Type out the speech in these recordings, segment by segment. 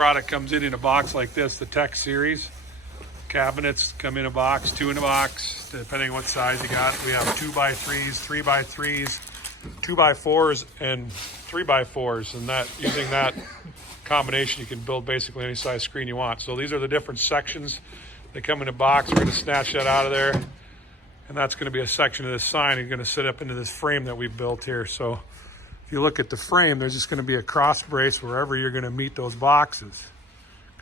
Product comes in a box like this, the TEX series. Cabinets come in a box, 2 in a box, depending on what size you got. We have 2x3s, 3x3s, 2x4s, and 3x4s, and that using that combination, you can build basically any size screen you want. So these are the different sections that come in a box. We're going to snatch that out of there, and that's going to be a section of this sign. You're going to sit up into this frame that we've built here. So if you look at the frame, there's just going to be a cross brace wherever you're going to meet those boxes.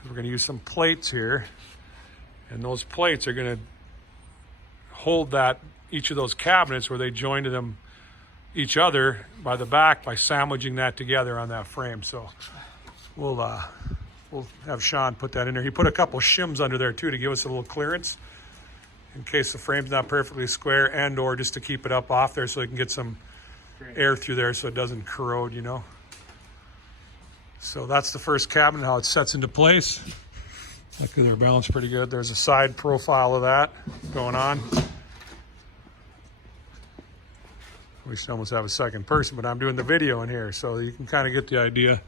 We're going to use some plates here, and those plates are going to hold that each of those cabinets where they join to them each other by the back by sandwiching that together on that frame. So we'll have Sean put that in there. He put a couple shims under there too to give us a little clearance in case the frame's not perfectly square, and or just to keep it up off there so you can get some air through there so it doesn't corrode, you know. So that's the first cabinet, how it sets into place. Look, they're balanced pretty good. There's a side profile of that going on. We should almost have a second person, but I'm doing the video in here, so you can kind of get the idea.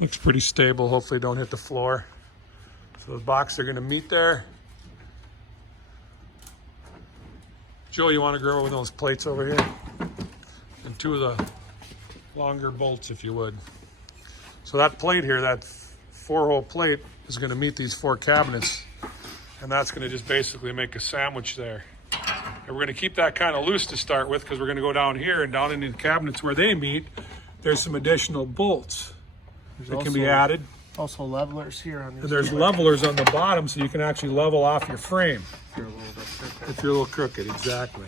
Looks pretty stable. Hopefully don't hit the floor. So those boxes are going to meet there. Joe, you want to go over those plates over here? And 2 of the longer bolts, if you would. So that plate here, that 4-hole plate, is going to meet these 4 cabinets, and that's going to just basically make a sandwich there. And we're going to keep that kind of loose to start with because we're going to go down here and down into the cabinets where they meet. There's some additional bolts that can be added. Also levelers here on these. And there's levelers on the bottom so you can actually level off your frame. If you're a little bit crooked. If you're a little crooked, exactly.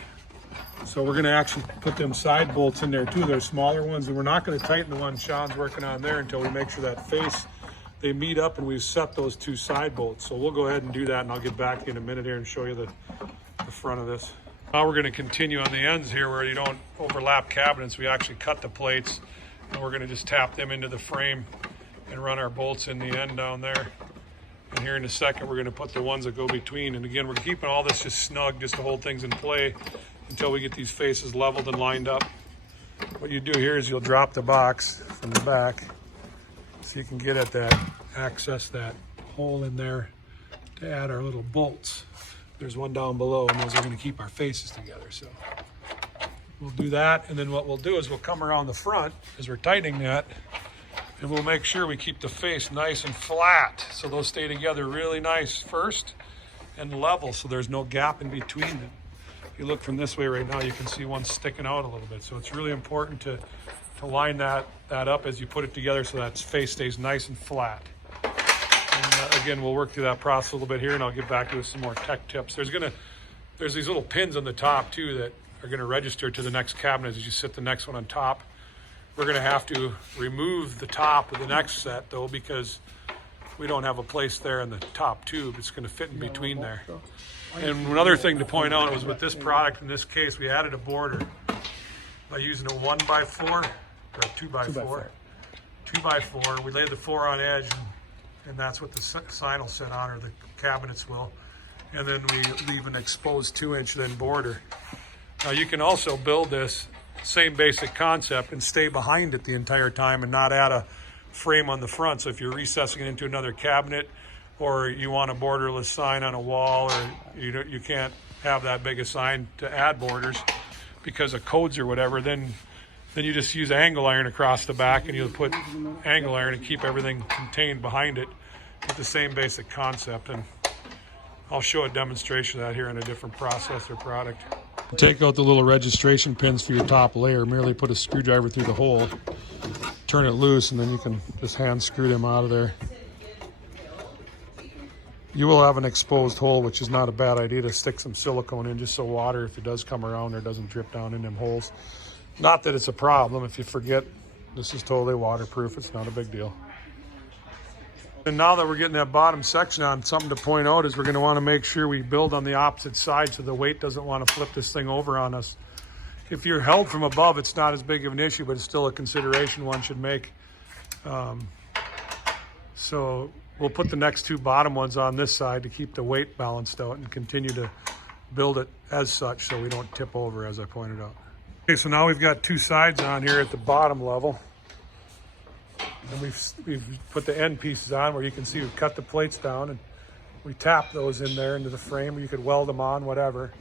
So we're going to actually put them side bolts in there too. They're smaller ones, and we're not going to tighten the one Sean's working on there until we make sure that face, they meet up and we've set those 2 side bolts. So we'll go ahead and do that, and I'll get back in a minute here and show you the front of this. Now we're going to continue on the ends here where you don't overlap cabinets. We actually cut the plates, and we're going to just tap them into the frame and run our bolts in the end down there. And here in a second, we're going to put the ones that go between. And again, we're keeping all this just snug just to hold things in play until we get these faces leveled and lined up. What you do here is you'll drop the box from the back so you can get at that, access that hole in there to add our little bolts. There's one down below, and those are going to keep our faces together. So we'll do that, and then what we'll do is we'll come around the front as we're tightening that, and we'll make sure we keep the face nice and flat so those stay together really nice first and level so there's no gap in between them. If you look from this way right now, you can see one sticking out a little bit. So it's really important to line that up as you put it together so that face stays nice and flat. And again, we'll work through that process a little bit here, and I'll get back to some more tech tips. There's these little pins on the top too that are going to register to the next cabinet as you sit the next one on top. We're going to have to remove the top of the next set though, because we don't have a place there in the top tube. It's going to fit in between there. And another thing to point out was with this product, in this case, we added a border by using a 1x4 or a 2x4. 2x4. We laid the 4 on edge, and that's what the sign will sit on, or the cabinets will. And then we leave an exposed 2-inch then border. Now you can also build this same basic concept and stay behind it the entire time and not add a frame on the front. So if you're recessing it into another cabinet, or you want a borderless sign on a wall, or you can't have that big a sign to add borders because of codes or whatever, then you just use angle iron across the back, and you'll put angle iron and keep everything contained behind it with the same basic concept. And I'll show a demonstration of that here in a different process or product. Take out the little registration pins for your top layer. Merely put a screwdriver through the hole, turn it loose, and then you can just hand screw them out of there. You will have an exposed hole, which is not a bad idea to stick some silicone in just so water, if it does come around there, doesn't drip down in them holes. Not that it's a problem. If you forget, this is totally waterproof. It's not a big deal. And now that we're getting that bottom section on, something to point out is we're going to want to make sure we build on the opposite side so the weight doesn't want to flip this thing over on us. If you're held from above, it's not as big of an issue, but it's still a consideration one should make. So we'll put the next 2 bottom ones on this side to keep the weight balanced out and continue to build it as such so we don't tip over, as I pointed out. Okay, so now we've got 2 sides on here at the bottom level. And we've put the end pieces on where you can see we've cut the plates down and we tap those in there into the frame. You could weld them on, whatever.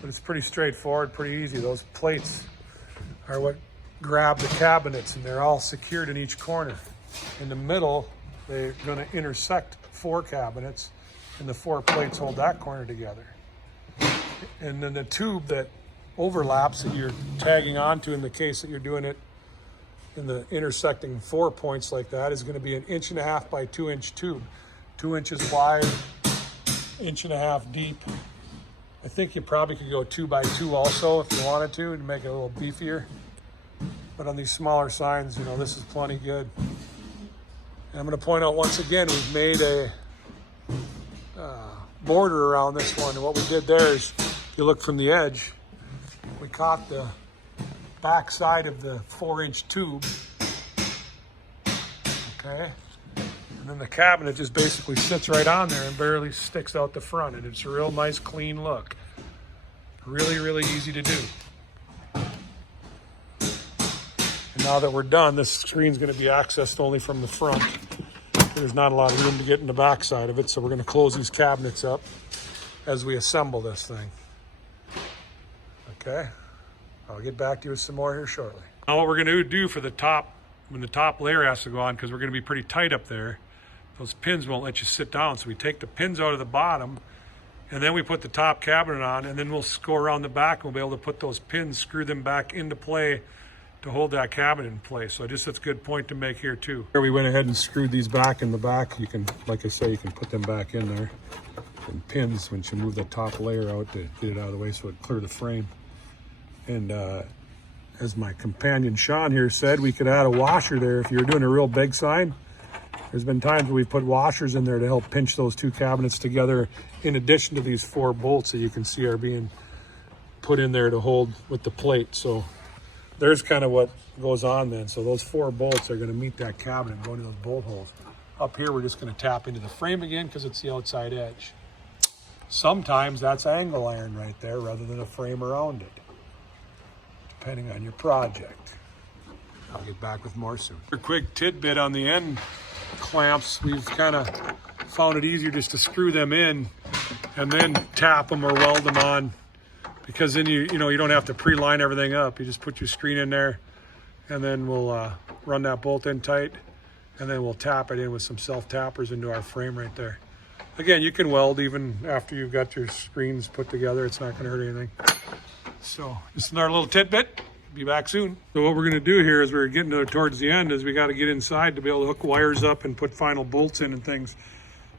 But it's pretty straightforward, pretty easy. Those plates are what grab the cabinets, and they're all secured in each corner. In the middle, they're going to intersect 4 cabinets, and the 4 plates hold that corner together. And then the tube that overlaps that you're tagging onto, in the case that you're doing it in the intersecting 4 points like that, is going to be an 1.5 by 2 inch tube, 2 inches wide, 1.5 inches deep. I think you probably could go 2 by 2 also if you wanted to make it a little beefier. But on these smaller signs, you know, this is plenty good. And I'm going to point out once again, we've made a border around this one. And what we did there is, if you look from the edge, we caught the back side of the 4-inch tube. Okay. And then the cabinet just basically sits right on there and barely sticks out the front. And it's a real nice, clean look. Really, really easy to do. And now that we're done, this screen's going to be accessed only from the front. There's not a lot of room to get in the back side of it, so we're going to close these cabinets up as we assemble this thing. Okay, I'll get back to you with some more here shortly. Now what we're going to do for the top, when the top layer has to go on, because we're going to be pretty tight up there, those pins won't let you sit down, so we take the pins out of the bottom, and then we put the top cabinet on, and then we'll go around the back, and we'll be able to put those pins, screw them back into play to hold that cabinet in place. So that's a good point to make here too. Here we went ahead and screwed these back in the back. You can, like I say, you can put them back in there. And pins, when you move the top layer out to get it out of the way so it clear the frame. And as my companion Sean here said, we could add a washer there if you're doing a real big sign. There's been times where we've put washers in there to help pinch those 2 cabinets together, in addition to these 4 bolts that you can see are being put in there to hold with the plate. So there's kind of what goes on then. So those 4 bolts are going to meet that cabinet and go into those bolt holes. Up here, we're just going to tap into the frame again because it's the outside edge. Sometimes that's angle iron right there rather than a frame around it, depending on your project. I'll get back with more soon. A quick tidbit on the end clamps. We've kind of found it easier just to screw them in and then tap them or weld them on, because then you don't have to pre-line everything up. You just put your screen in there, and then we'll run that bolt in tight, and then we'll tap it in with some self-tappers into our frame right there. Again, you can weld even after you've got your screens put together. It's not going to hurt anything. So just another little tidbit. Be back soon. So what we're going to do here as we're getting towards the end is we got to get inside to be able to hook wires up and put final bolts in and things.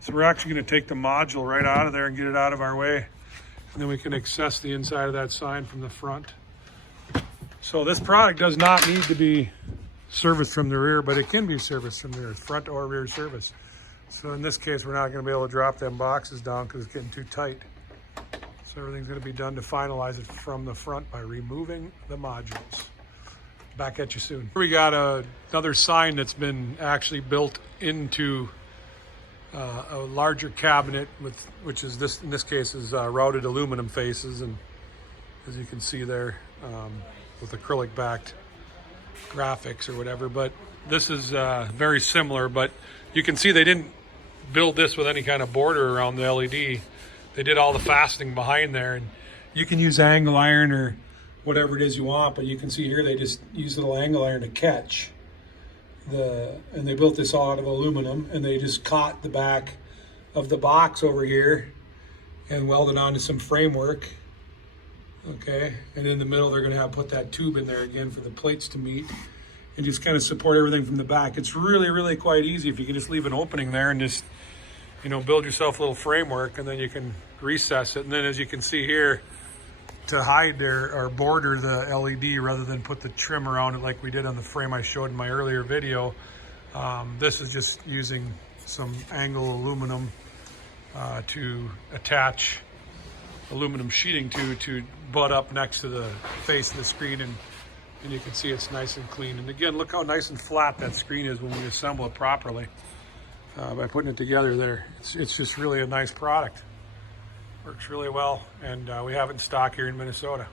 So we're actually going to take the module right out of there and get it out of our way. And then we can access the inside of that sign from the front. So this product does not need to be serviced from the rear, but it can be serviced from the rear, front or rear service. So in this case, we're not going to be able to drop them boxes down because it's getting too tight. So everything's going to be done to finalize it from the front by removing the modules. Back at you soon. Here we got another sign that's been actually built into a larger cabinet, which is this, in this case, is routed aluminum faces, and as you can see there, with acrylic backed graphics or whatever. But this is very similar, but you can see they didn't build this with any kind of border around the LED. They did all the fastening behind there, and you can use angle iron or whatever it is you want, but you can see here they just use a little angle iron to catch. And they built this all out of aluminum, and they just caught the back of the box over here and welded onto some framework. Okay, and in the middle they're going to have put that tube in there again for the plates to meet and just kind of support everything from the back. It's really, really quite easy if you can just leave an opening there and just, build yourself a little framework, and then you can recess it. And then as you can see here, to hide there or border the LED rather than put the trim around it like we did on the frame I showed in my earlier video, this is just using some angle aluminum to attach aluminum sheeting to butt up next to the face of the screen, and you can see it's nice and clean. And again, look how nice and flat that screen is when we assemble it properly by putting it together there. It's just really a nice product. Works really well, and we have it in stock here in Minnesota.